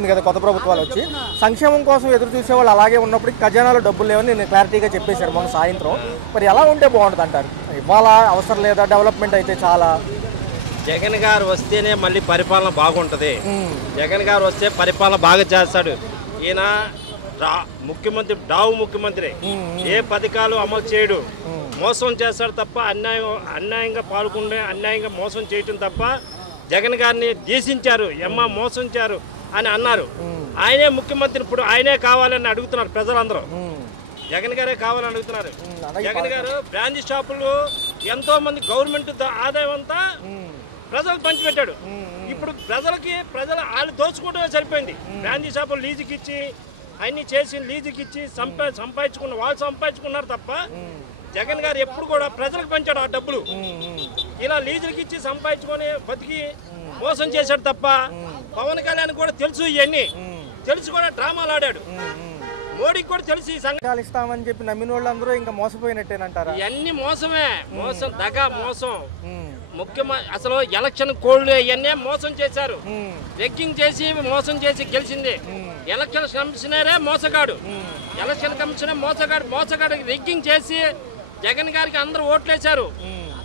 కదా కొత్త ప్రభుత్వాలు వచ్చి సంక్షేమం కోసం ఎదురు చూసే వాళ్ళు అలాగే ఉన్నప్పుడు ఖజానాలో డబ్బులు లేవని నేను క్లారిటీగా చెప్పేశారు మొన్న సాయంత్రం. మరి ఎలా ఉంటే బాగుంటుంది అంటారు? ఇవాళ అవసరం లేదా? డెవలప్మెంట్ అయితే చాలా. జగన్ గారు వస్తేనే మళ్ళీ పరిపాలన బాగుంటుంది. జగన్ గారు వస్తే పరిపాలన బాగా చేస్తాడు. ఈయన ముఖ్యమంత్రి డావు ముఖ్యమంత్రి, ఏ పథకాలు అమలు చేయడు, మోసం చేస్తాడు తప్ప అన్యాయంగా పాల్గొంటే అన్యాయంగా మోసం చేయటం తప్ప. జగన్ గారిని దేశించారు, మోసించారు అని అన్నారు. ఆయనే ముఖ్యమంత్రి, ఇప్పుడు ఆయనే కావాలని అడుగుతున్నారు ప్రజలందరూ. జగన్ గారే కావాలని అడుగుతున్నారు. జగన్ గారు బ్రాంచ్ షాపులు ఎంతో మంది గవర్నమెంట్ ఆదాయం అంతా ప్రజలకు పంచిపెట్టాడు. ఇప్పుడు ప్రజలు వాళ్ళు దోచుకోవడమే సరిపోయింది. బ్రాంచ్ షాపులు లీజుకి ఇచ్చి అన్ని చేసి లీజుకి ఇచ్చి వాళ్ళు సంపాదించుకున్నారు తప్ప జగన్ గారు ఎప్పుడు కూడా ప్రజలకు పంచాడు ఆ డబ్బులు. ఇలా లీజులకి ఇచ్చి సంపాదించుకొని బతికి మోసం చేశాడు తప్ప. పవన్ కళ్యాణ్ కూడా తెలుసు, ఇవన్నీ తెలుసు కూడా డ్రామాలు ఆడాడు. మోడీకి కూడా తెలుసు ఈ సంఘటనలు ఇస్తామని చెప్పి నమ్మిన వాళ్ళందరూ ఇంకా మోసపోయినట్టేనంటారా? ఇవన్నీ మోసమే, మోసం. ముఖ్యమంత్రి అసలు ఎలక్షన్ కోడ్లు ఇవన్నీ మోసం చేశారు. రెగ్గింగ్ చేసి మోసం చేసి గెలిచింది. ఎలక్షన్ కమిషనరే మోసగాడు. ఎలక్షన్ కమిషనర్ మోసగాడు రెగ్గింగ్ చేసి జగన్ గారికి అందరూ ఓట్లేశారు.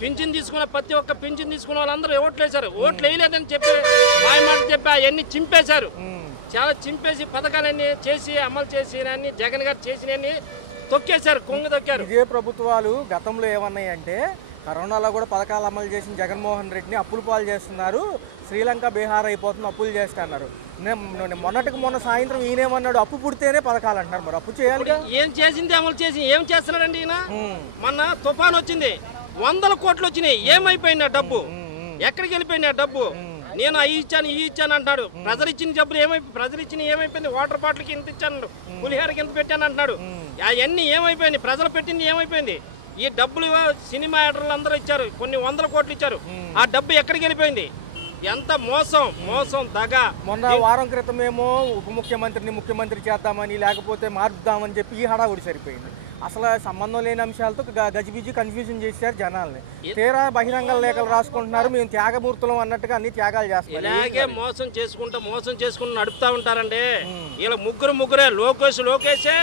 పింఛన్ తీసుకున్న ప్రతి ఒక్క పింఛన్ తీసుకున్న వాళ్ళందరూ ఓట్లేశారు. ఓట్లు వేయలేదని చెప్పి మాట చెప్పి అవన్నీ చింపేశారు. చాలా చింపేసి పథకాలన్నీ చేసి అమలు చేసి జగన్ గారు చేసినవన్నీ తొక్కేశారు, కొంగు తొక్కారు. ఇదే ప్రభుత్వాలు గతంలో ఏమన్నాయంటే కరోనాలో కూడా పథకాలు అమలు చేసిన జగన్మోహన్ రెడ్డిని అప్పులు పాలు చేస్తున్నారు, శ్రీలంక బీహార్ అయిపోతుంది, అప్పులు చేస్తున్నారు. మొన్న సాయంత్రం ఈయనేమన్నాడు, అప్పు పుడితేనే పథకాలు అంటున్నారు. మరి అప్పు చేయాలి. ఏం చేసింది అమలు చేసి ఏం చేస్తున్నాడండి ఈయన? మొన్న తుఫాన్ వచ్చింది, 100 కోట్లు వచ్చినాయి. ఏమైపోయింది ఆ డబ్బు? ఎక్కడికి వెళ్ళిపోయింది ఆ డబ్బు? నేను అవి ఇచ్చాను అంటున్నాడు. ప్రజలు ఇచ్చిన డబ్బులు ఏమైపోయింది? వాటర్ బాటిల్కి ఇంత ఇచ్చాను, పులిహారకి ఇంత పెట్టాను అంటున్నాడు. అవన్నీ ఏమైపోయింది? ప్రజలు పెట్టింది ఏమైపోయింది? ఈ డబ్బులు సినిమా యాక్టర్లు అందరూ ఇచ్చారు, కొన్ని 100 కోట్లు ఇచ్చారు. ఆ డబ్బు ఎక్కడికి వెళ్ళిపోయింది? ఎంత మోసం దగ. మొన్న వారం క్రితమేమో ఉప ముఖ్యమంత్రి చేద్దామని లేకపోతే మార్పుదామని చెప్పి ఈ హడావుడి సరిపోయింది. అసలు సంబంధం లేని అంశాలతో గజిబిజి కన్ఫ్యూజన్ చేశారు జనాల్ని. తీరా బహిరంగ లేఖలు రాసుకుంటున్నారు, మేము త్యాగమూర్తులం అన్నట్టుగా అన్ని త్యాగాలు చేస్తారు. ఇలాగే మోసం చేసుకుంటూ నడుపుతా ఉంటారండి. ఇలా ముగ్గురే లోకేషే,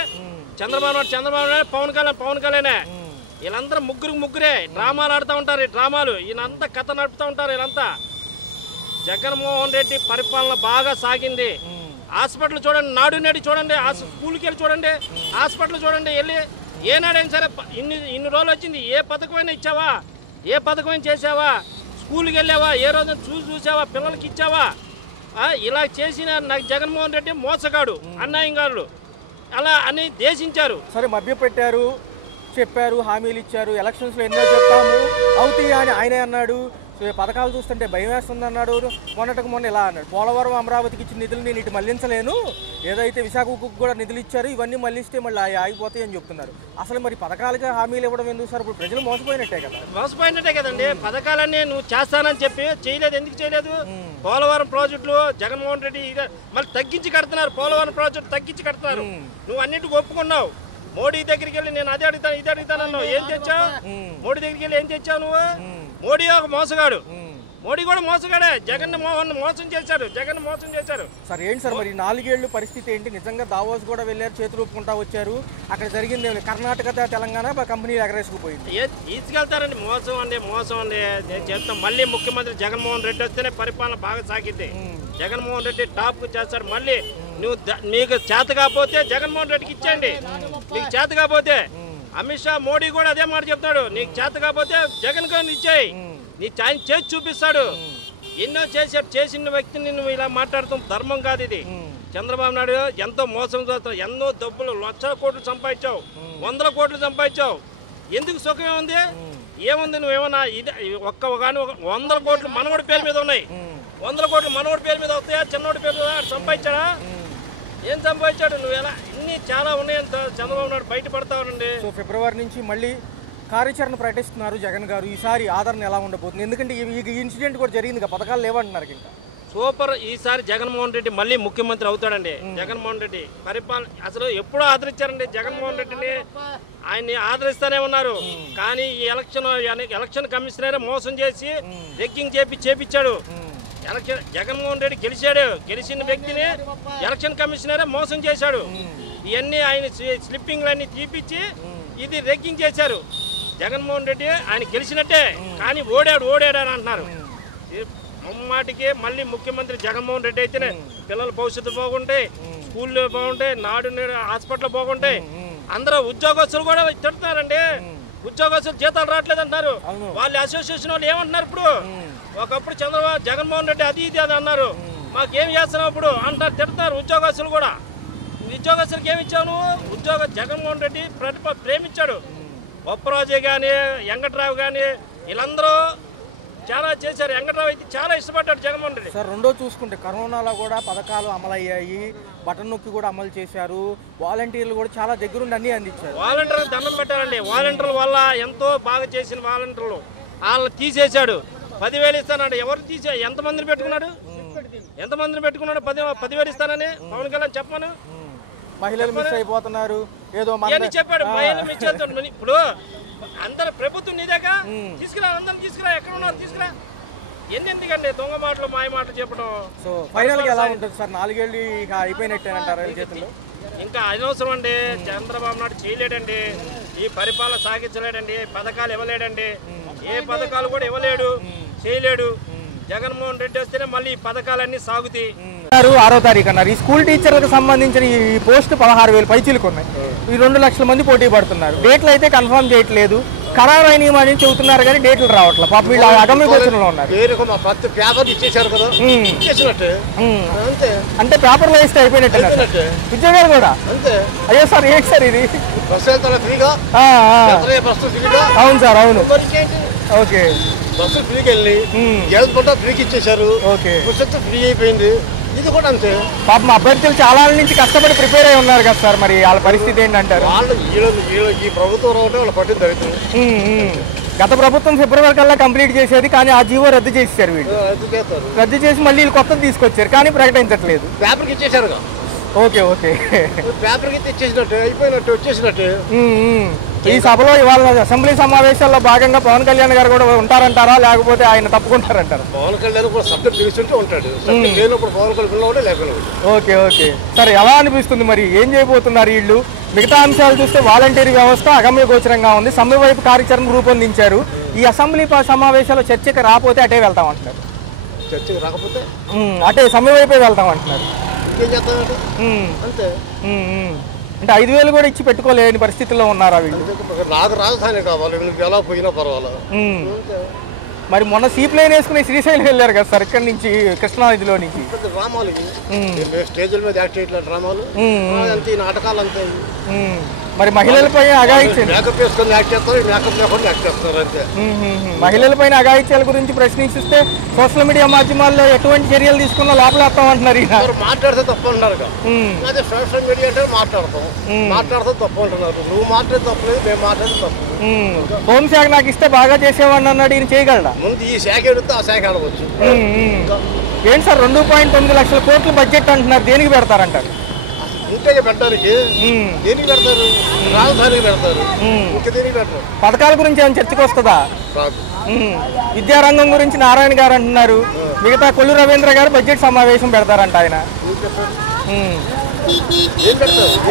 చంద్రబాబు నాయుడు, పవన్ కళ్యాణే. వీళ్ళందరూ ముగ్గురే డ్రామాలు ఆడుతూ ఉంటారు. ఈ డ్రామాలు ఈయనంతా కథ నడుపుతూ ఉంటారు. వీళ్ళంతా జగన్మోహన్ రెడ్డి పరిపాలన బాగా సాగింది. హాస్పిటల్ చూడండి, నాడు నేడు చూడండి, స్కూల్కి వెళ్ళి చూడండి, హాస్పిటల్ చూడండి, వెళ్ళి ఏనాడైనా సరే ఇన్ని రోజులు వచ్చింది, ఏ పథకమైనా ఇచ్చావా? ఏ పథకమైనా చేసావా? స్కూల్కి వెళ్ళావా? ఏ రోజు చూసావా? పిల్లలకి ఇచ్చావా? ఇలా చేసిన నాకు జగన్మోహన్ రెడ్డి మోసగాడు, అన్యాయంగాడు అలా అని దేశించారు. సరే మభ్యపెట్టారు, చెప్పారు, హామీలు ఇచ్చారు, ఎలక్షన్స్లో ఎన్నో చెప్తాము అవుతాయి అని ఆయనే అన్నాడు. పథకాలు చూస్తుంటే భయం వేస్తుంది అన్నాడు. మొన్న ఇలా అన్నాడు, పోలవరం అమరావతికి ఇచ్చిన నిధులు నేను ఇటు మళ్లించలేను, ఏదైతే విశాఖకు కూడా నిధులు ఇచ్చారు ఇవన్నీ మళ్ళిస్తే మళ్ళీ ఆగిపోతాయి అని చెప్తున్నారు. అసలు మరి పథకాలకి హామీలు ఇవ్వడం ఎందుకు సార్? ఇప్పుడు ప్రజలు మోసపోయినట్టే కదండి. పథకాలన్నీ నువ్వు చేస్తానని చెప్పి చేయలేదు. ఎందుకు చేయలేదు? పోలవరం ప్రాజెక్టులు జగన్మోహన్ రెడ్డి మళ్ళీ తగ్గించి కడుతున్నారు. పోలవరం ప్రాజెక్టు తగ్గించి కడుతున్నారు. నువ్వు అన్నిటికీ ఒప్పుకున్నావు. మోడీ దగ్గరికి వెళ్ళి నేను ఇది అడుగుతాను అన్నావు. ఏం తెచ్చావు? మోడీ దగ్గరికి వెళ్ళి ఏం తెచ్చావు నువ్వు? మోడీ ఒక మోసగాడు. మోడీ కూడా మోసగాడే. జగన్మోహన్ మోసం చేశారు. సార్ ఏంటి సార్ మరి 4 ఏళ్ళు పరిస్థితి ఏంటి? నిజంగా దావోస్ కూడా వెళ్ళారు, చేతులు ఊపుకుంటా వచ్చారు. అక్కడ జరిగింది కర్ణాటక తెలంగాణ కంపెనీలు ఎగరేసుకుపోయింది. తీసుకెళ్తారండి. మోసం అండి. నేను చెప్తాను, మళ్ళీ ముఖ్యమంత్రి జగన్మోహన్ రెడ్డి వస్తేనే పరిపాలన బాగా సాగింది. జగన్మోహన్ రెడ్డి టాప్ చేస్తాడు. మళ్ళీ మీకు చేత కాకపోతే జగన్మోహన్ రెడ్డికి ఇచ్చేయండి. మీకు చేత కాకపోతే అమిత్ షా, మోడీ కూడా అదే మాట చెప్తాడు. నీకు చేత కాకపోతే జగన్ గారిని ఇచ్చేయి, నీ ఆయన చేసి చూపిస్తాడు. ఎన్నో చేసిన వ్యక్తిని నువ్వు ఇలా మాట్లాడతాం ధర్మం కాదు ఇది. చంద్రబాబు నాయుడు ఎంతో మోసం చేస్తావు. ఎన్నో డబ్బులు 1,00,000 కోట్లు సంపాదించావు, 100 కోట్లు సంపాదించావు. ఎందుకు సుఖమే ఉంది? ఏముంది? నువ్వేమన్నా ఇది ఒక్కగాని 100 కోట్లు మనవడి పేరు మీద ఉన్నాయి. 100 కోట్లు మనవడి పేరు మీద వస్తాయా? చిన్నోడి పేరు మీద సంపాదించాడా? ఏం సంపాదించాడు? నువ్వు ఎలా? ఇన్ని చాలా ఉన్నాయని చంద్రబాబు నాయుడు బయటపడతావునండి. సో ఫిబ్రవరి నుంచి మళ్ళీ కార్యాచరణ ప్రకటిస్తున్నారు జగన్ గారు. ఈసారి ఆదరణ ఎలా ఉండబోతుంది? ఎందుకంటే ఈ ఇన్సిడెంట్ కూడా జరిగింది, పథకాలు లేవంటున్నారు. ఇంకా సూపర్. ఈసారి జగన్మోహన్ రెడ్డి మళ్ళీ ముఖ్యమంత్రి అవుతాడండి. జగన్మోహన్ రెడ్డి పరిపాలన అసలు ఎప్పుడూ ఆదరించారండి జగన్మోహన్ రెడ్డిని. ఆయన్ని ఆదరిస్తూనే ఉన్నారు. కానీ ఈ ఎలక్షన్ కమిషనరే మోసం చేసి రెగ్గింగ్ చేపించాడు. జగన్మోహన్ రెడ్డి గెలిచిన వ్యక్తిని ఎలక్షన్ కమిషనరే మోసం చేశాడు. ఇవన్నీ ఆయన స్లిప్పింగ్లన్నీ తీపిచ్చి ఇది రెగ్గింగ్ చేశారు. జగన్మోహన్ రెడ్డి ఆయన గెలిచినట్టే, కానీ ఓడాడు అని అంటున్నారు. ముమ్మాటికి మళ్ళీ ముఖ్యమంత్రి జగన్మోహన్ రెడ్డి అయితేనే పిల్లల భవిష్యత్తు బాగుంటాయి, స్కూల్లో బాగుంటాయి, నాడు హాస్పిటల్ బాగుంటాయి. అందరూ ఉద్యోగస్తులు కూడా తిడుతున్నారండి. ఉద్యోగస్తులు జీతాలు రావట్లేదు అంటున్నారు. వాళ్ళ అసోసియేషన్ వాళ్ళు ఏమంటున్నారు? ఇప్పుడు ఒకప్పుడు జగన్మోహన్ రెడ్డి అది ఇది అని అన్నారు, మాకేం చేస్తున్నావు ఇప్పుడు అంటారు, తిడతారు ఉద్యోగస్తులు కూడా. ఉద్యోగస్తులకు ఏమి ఇచ్చావు నువ్వు? జగన్మోహన్ రెడ్డి ప్రేమించాడు. బొప్పరాజు కానీ వెంకట్రావు కానీ వీళ్ళందరూ చాలా చేశారు. వెంకట్రావు అయితే చాలా ఇష్టపడ్డాడు జగన్మోహన్ రెడ్డి. సార్ రెండో చూసుకుంటే కరోనాలో కూడా పథకాలు అమలయ్యాయి, బటన్ నొక్కి కూడా అమలు చేశారు. వాలంటీర్లు కూడా చాలా దగ్గరుండి అన్ని అందించారు. వాలంటీర్లు దండం పెట్టారండి. వాలంటీర్ల వల్ల ఎంతో బాగా చేసిన వాలంటీర్లు వాళ్ళని తీసేశాడు. 10,000 ఇస్తానండి. ఎవరు ఎంతమందిని పెట్టుకున్నాడు? 10,000 ఇస్తానని పవన్ కళ్యాణ్ చెప్పాను. మహిళలు మిస్ అయిపోతున్నారు ఏదో చెప్పాడు. మహిళలు మిస్ అవుతున్నారు. ఇప్పుడు అందరు ప్రభుత్వం నీదేగా, తీసుకురా, అందరం తీసుకురా, ఎక్కడ ఉన్నారు తీసుకురా. ఎందుకండి దొంగ మాటలు మాయ మాటలు చెప్పడం? సో ఫైనల్ గా ఎలా ఉంటుంది సార్? 4 ఏళ్ళు ఇక అయిపోయినట్టేనంటారా చేతుల్లో? ఇంకా అనవసరం అండి. చంద్రబాబు నాయుడు చేయలేడండి, ఈ పరిపాలన సాగించలేడండి, పథకాలు ఇవ్వలేడండి, ఏ పథకాలు కూడా ఇవ్వలేడు, చేయలేడు. జగన్మోహన్ రెడ్డి వస్తేనే మళ్ళీ ఈ పథకాలన్నీ సాగుతాయి. 6వ తారీఖు అన్నారు. ఈ స్కూల్ టీచర్లకు సంబంధించిన ఈ పోస్ట్ 16,000 పైచీలకు ఉన్నాయి. ఈ 2 లక్షల మంది పోటీ పడుతున్నారు. డేట్లు అయితే కన్ఫర్మ్ చేయట్లేదు, ఖరారు అయినాయని చెబుతున్నారు కానీ డేట్లు రావట్లేదు. పాపం వీళ్ళు అగమ్య గోచరంలో ఉన్నారు. అంటే పేపర్లో వేస్తే అయిపోయినట్టు ఉద్యోగాలు కూడా. అయ్యో సార్ ఏంటి సార్ ఇది? అవును సార్, అవును. ఓకే, బస్సు ఫ్రీకి వెళ్ళి గ్యాస్ పంట ఫ్రీకి ఇచ్చేశారు. ఫ్రీ అయిపోయింది. ఇది కూడా అంతే. పాపం అభ్యర్థులు చాలా నుంచి కష్టపడి ప్రిపేర్ అయి ఉన్నారు కదా సార్, మరి వాళ్ళ పరిస్థితి ఏంటంటారు? వాళ్ళు ఈ ప్రభుత్వం రావడం వాళ్ళు పట్టింది అవుతుంది. గత ప్రభుత్వం ఫిబ్రవరి కల్లా కంప్లీట్ చేసేది, కానీ ఆ జీవో రద్దు చేశారు. వీళ్ళు రద్దు చేసి మళ్ళీ వీళ్ళు కొత్తది తీసుకొచ్చారు, కానీ ప్రకటించట్లేదు. పేపర్కి ఇచ్చేశారు. ఓకే ఓకే, పేపర్కి ఇచ్చేసినట్టు అయిపోయినట్టు వచ్చేసినట్టు. ఈ సభలో ఇవాళ అసెంబ్లీ సమావేశాల్లో భాగంగా పవన్ కళ్యాణ్ గారు కూడా ఉంటారంటారా, లేకపోతే ఆయన తప్పుకుంటారంటారా? పవన్ కళ్యాణ్ కూడా సబ్జెక్ట్ తెలుస్తుంటే ఉంటాడు, లేనప్పుడు పవన్ కళ్యాణ్ లేకుండా. ఓకే ఓకే సార్, ఎలా అనిపిస్తుంది మరి? ఏం చేయబోతున్నారు వీళ్ళు? మిగతా అంశాలు చూస్తే వాలంటీర్ వ్యవస్థ అగమ్య గోచరంగా ఉంది. సమ్మె వైపు కార్యాచరణ రూపొందించారు. ఈ అసెంబ్లీ సమావేశాల్లో చర్చకు రాకపోతే అటే వెళ్తాం అంటున్నారు. చర్చకు రాకపోతే అటే సమ్మె వైపే వెళ్తాం అంటున్నారు. ఇంకేం చేస్తామంటే అంతే. అంటే 5,000 కూడా ఇచ్చి పెట్టుకోలేని పరిస్థితుల్లో ఉన్నారా వీళ్ళు? నాకు రాజధాని కావాలి, ఎలా పోయినా పర్వాలేదు. మరి మొన్న సీప్లైన్ వేసుకుని శ్రీశైలం వెళ్ళారు కదా సార్, ఇక్కడ నుంచి కృష్ణానదిలో నుంచి. డ్రామాలు స్టేజ్ల మీద యాక్ట్ చేయట్లేదు, డ్రామాలు అంతే, నాటకాలు అంతే. మరి మహిళలపై అఘాయిత్యాలు, మేకప్ వేసుకొని యాక్ట్ చేస్తారు, మేకప్ లేకుండా యాక్ట్ చేస్తారు అంతే. మహిళలపైన అఘాయిత్యాల గురించి ప్రశ్నిస్తే సోషల్ మీడియా మాధ్యమాల్లో ఎటువంటి చర్యలు తీసుకున్నా లోపలేస్తామంటున్నారు. మాట్లాడితే తప్పు అంటున్నారు. అదే సోషల్ మీడియా అంటే మాట్లాడితే తప్పు అంటున్నారు. నువ్వు మాట్లాడితే తప్పలేదు, మేము మాట్లాడితే తప్పు. హోంశాఖ నాకు ఇస్తే బాగా చేసేవాడిని అన్నాడు, ఈయన చేయగలడా? ముందు ఈ శాఖ ఎడితే ఆ శాఖ ఆడవచ్చు. ఏంటి సార్ 2.9 లక్షల కోట్లు బడ్జెట్ అంటున్నారు, దేనికి పెడతారంటారు? ఉంటే పెట్టడానికి, దేనికి పెడతారు? రాజధానికి పెడతారు, ఇంకా దేనికి పెడతారు? పథకాల గురించి ఏమైనా చర్చకు వస్తుందా? విద్యారంగం గురించి నారాయణ గారు అంటున్నారు, మిగతా కొల్లు రవీంద్ర గారు బడ్జెట్ సమావేశం పెడతారంట ఆయన.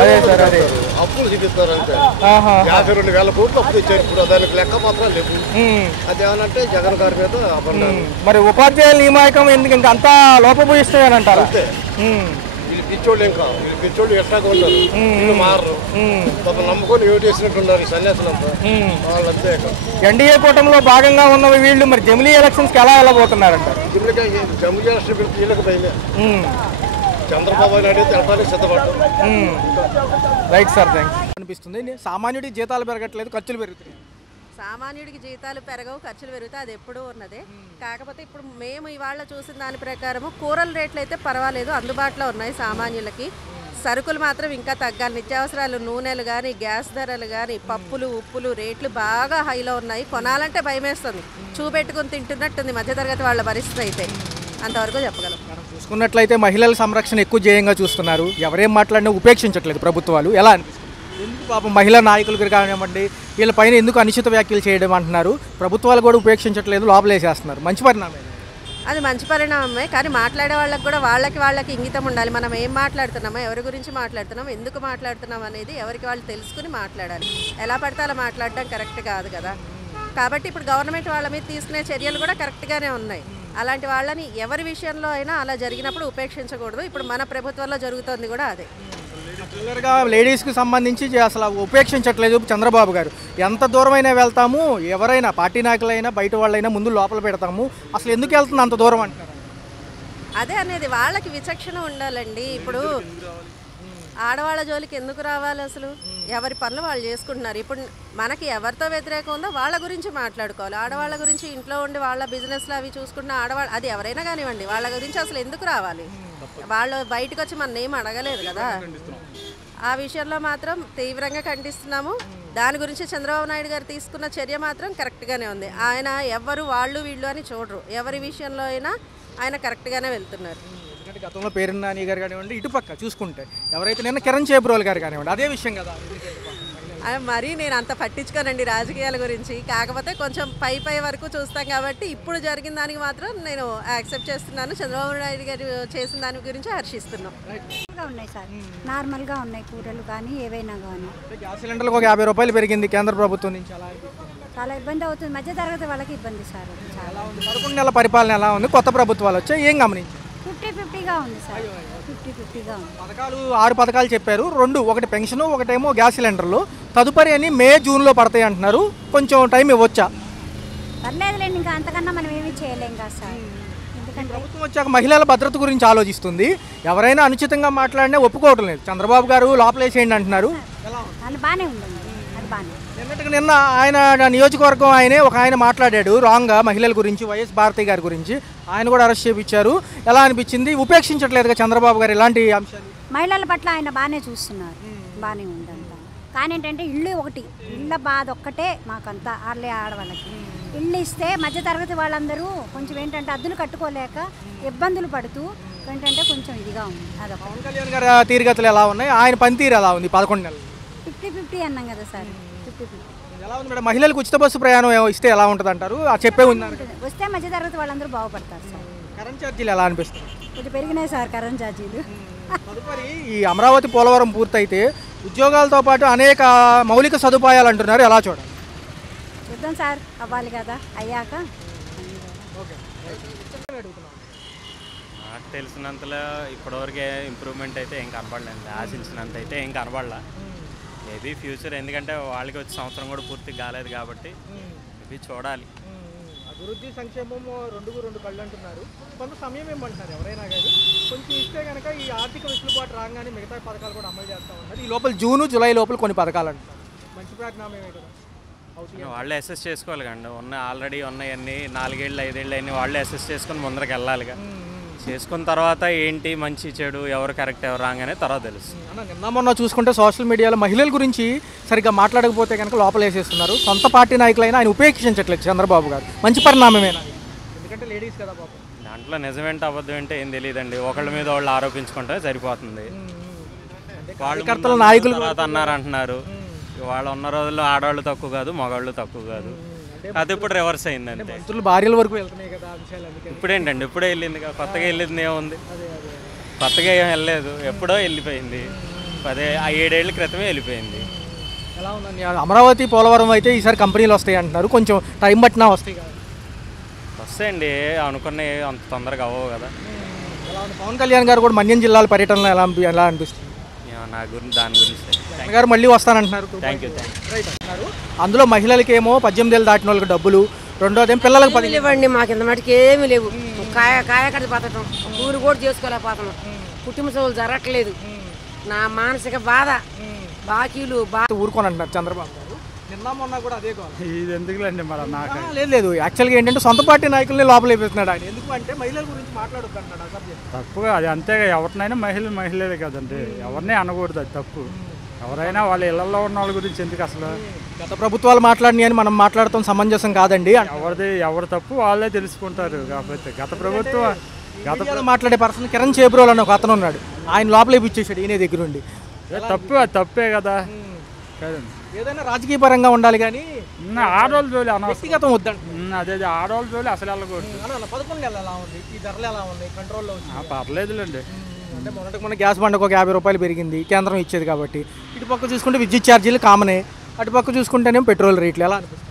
అదే సార్, అదే అప్పులు చూపిస్తారు అంతే. 52,000 కోట్లు అప్పు తెచ్చారు. ఇప్పుడు దానికి లెక్క మాత్రం లేవు. అదేమనంటే జగన్ గారి మీద అపన్నారు. మరి ఉపాధ్యాయుల నియామకం ఎందుకు ఇంకా అంతా లోపభూయిష్టమని అంటారా? వీళ్ళు పిచ్చోళ్ళు, ఇంకా వీళ్ళు పిచ్చోళ్ళు ఎట్లాగా ఉంటారు, వీళ్ళు మారరు. నమ్ముకొని ఓటు వేసినట్టున్నారు ఈ సన్యాసులంతా, వాళ్ళంతే. ఎన్డీఏ కూటమిలో భాగంగా ఉన్నవి వీళ్ళు మరి జమిలీ ఎలక్షన్స్ కి ఎలా వెళ్ళబోతున్నారంటారు? జమిలీ ఎలక్షన్ వీళ్ళకి భయమే. చంద్రబాబు నాయుడు తెలపానికి సిద్ధపడ్డారు. Right sir, thanks. అనిపిస్తుంది సామాన్యుడి జీతాలు పెరగట్లేదు, ఖర్చులు పెరుగుతున్నాయి. సామాన్యుడికి జీతాలు పెరగవు, ఖర్చులు పెరుగుతాయి, అది ఎప్పుడూ ఉన్నదే. కాకపోతే ఇప్పుడు మేము ఇవాళ చూసిన దాని ప్రకారము కూరల రేట్లు అయితే పర్వాలేదు, అందుబాటులో ఉన్నాయి సామాన్యులకి. సరుకులు మాత్రం ఇంకా తగ్గాలి. నిత్యావసరాలు, నూనెలు కానీ, గ్యాస్ ధరలు కానీ, పప్పులు, ఉప్పులు రేట్లు బాగా హైలో ఉన్నాయి. కొనాలంటే భయమేస్తుంది, చూపెట్టుకుని తింటున్నట్టుంది మధ్యతరగతి వాళ్ళ పరిస్థితి అయితే. అంతవరకు చెప్పగలం. చూసుకున్నట్లయితే మహిళల సంరక్షణ ఎక్కువ ధ్యేయంగా చూస్తున్నారు. ఎవరేం మాట్లాడినా ఉపేక్షించట్లేదు ప్రభుత్వాలు. ఎలా అనిపిస్తుంది? ఎందుకు పాపం మహిళా నాయకులకు కానివ్వండి వీళ్ళపైన ఎందుకు అనుచిత వ్యాఖ్యలు చేయడం అంటున్నారు. ప్రభుత్వాలు కూడా ఉపేక్షించట్లేదు, లోపలేసేస్తున్నారు. మంచి పరిణామం. అది మంచి పరిణామమే. కానీ మాట్లాడే వాళ్ళకి కూడా వాళ్ళకి ఇంగితం ఉండాలి. మనం ఏం మాట్లాడుతున్నామో, ఎవరి గురించి మాట్లాడుతున్నాం, ఎందుకు మాట్లాడుతున్నాం అనేది ఎవరికి వాళ్ళు తెలుసుకుని మాట్లాడాలి. ఎలా పడితే అలా మాట్లాడడం కరెక్ట్ కాదు కదా. కాబట్టి ఇప్పుడు గవర్నమెంట్ వాళ్ళ మీద తీసుకునే చర్యలు కూడా కరెక్ట్గానే ఉన్నాయి. అలాంటి వాళ్ళని ఎవరి విషయంలో అయినా అలా జరిగినప్పుడు ఉపేక్షించకూడదు. ఇప్పుడు మన ప్రభుత్వంలో జరుగుతుంది కూడా అదే. క్లియర్గా లేడీస్కి సంబంధించి అసలు ఉపేక్షించట్లేదు చంద్రబాబు గారు. ఎంత దూరమైనా వెళ్తాము, ఎవరైనా పార్టీ నాయకులైనా బయట వాళ్ళైనా ముందు లోపల పెడతాము. అసలు ఎందుకు వెళ్తుంది అంత దూరం అంటారు? అదే అనేది వాళ్ళకి విచక్షణ ఉండాలండి. ఇప్పుడు ఆడవాళ్ళ జోలికి ఎందుకు రావాలి? అసలు ఎవరి పనులు వాళ్ళు చేసుకుంటున్నారు. ఇప్పుడు మనకి ఎవరితో వ్యతిరేకం ఉందో వాళ్ళ గురించి మాట్లాడుకోవాలి. ఆడవాళ్ళ గురించి ఇంట్లో ఉండి వాళ్ళ బిజినెస్లు అవి చూసుకుంటున్న ఆడవాళ్ళు, అది ఎవరైనా కానివ్వండి, వాళ్ళ గురించి అసలు ఎందుకు రావాలి? వాళ్ళు బయటకు వచ్చి మన ఏం అడగలేదు కదా. ఆ విషయంలో మాత్రం తీవ్రంగా ఖండిస్తున్నాము. దాని గురించి చంద్రబాబు నాయుడు గారు తీసుకున్న చర్య మాత్రం కరెక్ట్గానే ఉంది. ఆయన ఎవరు వాళ్ళు వీళ్ళు అని చూడరు. ఎవరి విషయంలో అయినా ఆయన కరెక్ట్గానే వెళ్తున్నారు. ఎందుకంటే గతంలో పేరున్న నాని గారు కానివ్వండి, ఇటుపక్క చూసుకుంటే ఎవరైతే నిన్న కిరణ్ చేబ్రోల్ గారు కానివ్వండి, అదే విషయం కదా. మరీ నేను అంత పట్టించుకోనండి రాజకీయాల గురించి. కాకపోతే కొంచెం పై వరకు చూస్తాం కాబట్టి ఇప్పుడు జరిగిన దానికి మాత్రం నేను యాక్సెప్ట్ చేస్తున్నాను. చంద్రబాబు నాయుడు గారు చేసిన దాని గురించి హర్షిస్తున్నాం. ఉన్నాయి సార్, నార్మల్గా ఉన్నాయి కూరలు కానీ ఏవైనా కానీ. గ్యాస్ సిలిండర్లకు ఒక 50 రూపాయలు పెరిగింది కేంద్ర ప్రభుత్వం నుంచి. చాలా ఇబ్బంది అవుతుంది. మధ్య తరగతి వాళ్ళకి ఇబ్బంది సార్. చాలా 11 నెలల పరిపాలన ఎలా ఉంది? కొత్త ప్రభుత్వాలు వచ్చాయి, ఏం గమనించారు? 50-50గా ఉంది సార్. 50-50గా ఉంది. పథకాలు 6 పథకాలు చెప్పారు. 2 ఒకటి పెన్షన్, ఒకటేమో గ్యాస్ సిలిండర్లు. తదుపరి అని మే జూన్లో పడతాయి అంటున్నారు. కొంచెం టైం ఇవ్వచ్చా? పర్లేదులేండి, ఇంకా అంతకన్నా మనం ఏమీ చేయలేం కదా సార్. ఎందుకంటే ప్రభుత్వం వచ్చాక మహిళల భద్రత గురించి ఆలోచిస్తుంది. ఎవరైనా అనుచితంగా మాట్లాడినా ఒప్పుకోవటం లేదు. చంద్రబాబు గారు లోపలేసేయండి అంటున్నారు. అది బాగానే ఉందండి, అది బాగానే. నిన్న ఆయన నియోజకవర్గం ఒక ఆయన మాట్లాడాడు రాంగ్గా మహిళల గురించి, వైఎస్ భారతి గారి గురించి. ఆయన కూడా అరెస్ట్ చేయించారు. ఎలా అనిపించింది? ఉపేక్షించట్లేదుగా చంద్రబాబు గారు ఇలాంటి అంశాలు? మహిళల పట్ల ఆయన బాగానే చూస్తున్నారు, బాగానే ఉందంతా. కానీ ఏంటంటే ఇళ్ళ బాధ ఒక్కటే మాకంతా ఆడవాళ్ళకి. ఇల్లు ఇస్తే మధ్యతరగతి వాళ్ళందరూ కొంచెం ఏంటంటే అద్దులు కట్టుకోలేక ఇబ్బందులు పడుతూ ఏంటంటే కొంచెం ఇదిగా ఉంది. అదొక పవన్ కళ్యాణ్ గారి తీరుగతులు ఎలా ఉన్నాయి? ఆయన పనితీరు ఎలా ఉంది 11 నెలలు? 50-50 అన్నాం కదా సార్. 50-50 ఎలా ఉంది మేడం? మహిళలకు ఉచిత బస్సు ప్రయాణం ఇస్తే ఎలా ఉంటుంది అంటారు? చెప్పే ఉంది. వస్తే మధ్యతరగతి వాళ్ళందరూ బాగుపడతారు సార్. కరెంట్ ఛార్జీలు ఎలా అనిపిస్తుంది? కొంచెం పెరిగినాయి సార్ కరెంట్ ఛార్జీలు. తదుపరి ఈ అమరావతి పోలవరం పూర్తయితే ఉద్యోగాలతో పాటు అనేక మౌలిక సదుపాయాలు అంటున్నారు. ఎలా చూడాలి? చూద్దాం సార్, అవ్వాలి కదా, అయ్యాక. నాకు తెలిసినంతలో ఇప్పటివరకే ఇంప్రూవ్మెంట్ అయితే ఏం కనపడలేదు. ఆశించినంత అయితే ఏం కనపడలా. మేబీ ఫ్యూచర్, ఎందుకంటే వాళ్ళకి వచ్చే సంవత్సరం కూడా పూర్తి కాలేదు కాబట్టి మేబీ చూడాలి. అభివృద్ధి సంక్షేమం 2 కళ్ళు అంటున్నారు. కొంత సమయం ఏమంటున్నారు ఎవరైనా కానీ. కొంచెం ఇస్తే కనుక ఈ ఆర్థిక వెసులుబాటు రాగానే మిగతా పథకాలు కూడా అమలు చేస్తూ ఉన్నారు. ఈ లోపల జూన్ జూలై లోపల కొన్ని పథకాలు అంటున్నారు. మంచి పరిణామమే కదా. వాళ్ళే అసెస్ చేసుకోవాలి కండి. ఆల్రెడీ ఉన్నాయన్నీ 4 ఏళ్ళు 5 ఏళ్ళు అన్నీ వాళ్ళే అసెస్ చేసుకొని ముందరకు వెళ్ళాలిగా. చేసుకున్న తర్వాత ఏంటి మంచి చెడు, ఎవరు కరెక్ట్ ఎవరు రాంగ్ అనేది తర్వాత తెలుస్తుంది. నిన్న మొన్న చూసుకుంటే సోషల్ మీడియాలో మహిళల గురించి సరిగ్గా మాట్లాడకపోతే కనుక లోపల వేసేస్తున్నారు. సొంత పార్టీ నాయకులైనా ఆయన ఉపేక్షించట్లేదు చంద్రబాబు గారు. మంచి పరిణామమేనా? ఎందుకంటే లేడీస్ కదా పాపం. దాంట్లో నిజమేంటి అబద్ధం ఏంటో ఏం తెలియదండి. ఒకళ్ళ మీద వాళ్ళు ఆరోపించుకుంటే సరిపోతుంది. వాళ్ళు నాయకులు తర్వాత అన్నారంటున్నారు. వాళ్ళు ఉన్న రోజుల్లో ఆడవాళ్ళు తక్కువ కాదు, మగవాళ్ళు తక్కువ కాదు. అది ఇప్పుడు రివర్స్ అయిందంటే మంత్రులు భార్యల వరకు వెళ్తున్నాయి కదా అంశాలు. ఇప్పుడేంటండి, ఇప్పుడే వెళ్ళింది కదా. కొత్తగా వెళ్ళింది ఏముంది? కొత్తగా ఏం వెళ్ళలేదు, ఎప్పుడో వెళ్ళిపోయింది. 7 ఏళ్ళ క్రితమే వెళ్ళిపోయింది. ఎలా ఉందండి అమరావతి పోలవరం? అయితే ఈసారి కంపెనీలు వస్తాయి అంటున్నారు. కొంచెం టైం పట్టినా వస్తాయి కదా. వస్తాయండి, అనుకునే అంత తొందరగా అవ్వవు కదా. ఎలా ఉంది? పవన్ కళ్యాణ్ గారు కూడా మన్యం జిల్లాల పర్యటనలో ఎలా అనిపిస్తుంది? దాని గురించి గారు మళ్ళీ వస్తానంటున్నారు. Thank you. అందులో మహిళలకేమో 18 ఏళ్ళు దాటిన వాళ్ళకి డబ్బులు, రెండోదేమో పిల్లలకు 10 లేవండి. మాకు ఇంత మటుకు ఏమీ లేవు. కాయకడి బతకం, ఊరు కూడా చేసుకోలేకపోతున్నాం. కుటుంబ సభ్యులు జరగట్లేదు. నా మానసిక బాధ, బాకీలు ఊరుకొని అంటున్నారు చంద్రబాబు గారు. నిన్న మొన్న కూడా అదే కావాలి. ఇది ఎందుకులేండి మరి నాకు లేదు యాక్చువల్గా ఏంటంటే సొంత పార్టీ నాయకుల్ని లోపల వేపిస్తున్నాడు ఆయన. ఎందుకు అంటే మహిళల గురించి మాట్లాడొద్దు అంటాడు. ఆ సబ్జెక్ట్ తప్పుగా అది అంతేగా. ఎవరినైనా మహిళలే కదండి, ఎవరిని అనకూడదు, అది తప్పు. ఎవరైనా వాళ్ళ ఇళ్లలో ఉన్న వాళ్ళ గురించి ఎందుకు అసలు? గత ప్రభుత్వాలు మాట్లాడినాయి అని మనం మాట్లాడటం సమంజసం కాదండి. ఎవరి తప్పు వాళ్ళే తెలుసుకుంటారు. కాకపోతే గత ప్రభుత్వం మాట్లాడే పర్సన్ కిరణ్ చేబ్రోల్ అని ఒక అతను ఉన్నాడు. ఆయన లోపల ఇప్పించేసాడు ఈయన దగ్గర నుండి. తప్పు, అది తప్పే కదా. కదండి. ఏదైనా రాజకీయ పరంగా ఉండాలి కానీ ఆడవాళ్ళ జోలి అనవసరం. వ్యక్తిగతం వద్దండి. అదే ఆడవాళ్ళ జోలి అసలు వెళ్ళకూడదు. 11 నెలలు ఎలా ఉంది, ఈ ధరలు ఎలా ఉన్నాయి, కంట్రోల్లో వచ్చి పర్లేదులేండి. అంటే మొన్న గ్యాస్ బండకు ఒక 50 రూపాయలు పెరిగింది, కేంద్రం ఇచ్చేది కాబట్టి. ఇటు పక్క చూసుకుంటే విద్యుత్ ఛార్జీలు కామనే, అటు పక్క చూసుకుంటేనేమో పెట్రోల్ రేట్లు ఎలా అనిపిస్తుంది?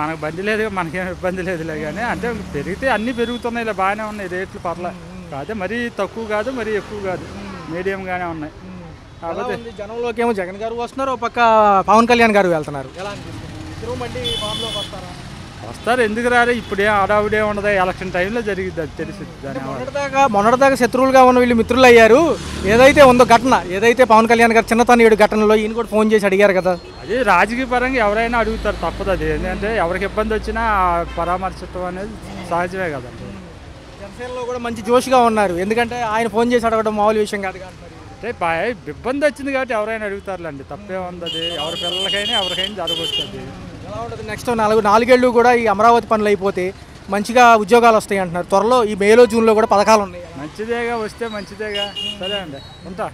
మనకు బండి లేదు, మనకేం ఇబ్బంది లేదులే కానీ అంటే పెరిగితే అన్నీ పెరుగుతున్నాయి, ఇలా బాగానే ఉన్నాయి రేట్లు పర్లే. కాకపోతే మరీ తక్కువ కాదు, మరీ ఎక్కువ కాదు, మీడియంగానే ఉన్నాయి. కాకపోతే జనంలోకి ఏమో జగన్ గారు వస్తున్నారు, ఒక పక్క పవన్ కళ్యాణ్ గారు వెళ్తున్నారు. ఎలా అనిపిస్తుంది? ఇద్దరు మళ్ళీ ఫామ్లోకి వస్తారా? వస్తారు, ఎందుకు రారు? ఇప్పుడే ఆడావిడే ఉండదు, ఎలక్షన్ టైంలో జరిగింది, అది తెలిసి. మొన్నటిదాకా శత్రువులుగా ఉన్న వీళ్ళు మిత్రులు అయ్యారు. ఏదైతే ఉందో ఘటన, ఏదైతే పవన్ కళ్యాణ్ గారు చిన్నతనయుడు ఘటనలో ఈయన కూడా ఫోన్ చేసి అడిగారు కదా. అది రాజకీయ పరంగా ఎవరైనా అడుగుతారు, తప్పదు. అది ఎందుకంటే ఎవరికి ఇబ్బంది వచ్చినా పరామర్శించడం అనేది సహజమే కదా. జనసేనలో కూడా మంచి జోష్గా ఉన్నారు, ఎందుకంటే ఆయన ఫోన్ చేసి అడగడం మామూలు విషయం కాదు కాబట్టి. అంటే ఇబ్బంది వచ్చింది కాబట్టి ఎవరైనా అడుగుతారులేండి, తప్పే ఉంది. అది ఎవరి పిల్లలకైనా ఎవరికైనా జరగొస్తుంది. ఎలా ఉంటుంది? నెక్స్ట్ 4 ఏళ్ళు కూడా ఈ అమరావతి పనులు అయిపోతే మంచిగా ఉద్యోగాలు వస్తాయి అంటున్నారు. త్వరలో ఈ మేలో జూన్లో కూడా పథకాలు ఉన్నాయి. మంచిదేగా, వస్తే మంచిదేగా. సరే అండి, ఉంటా.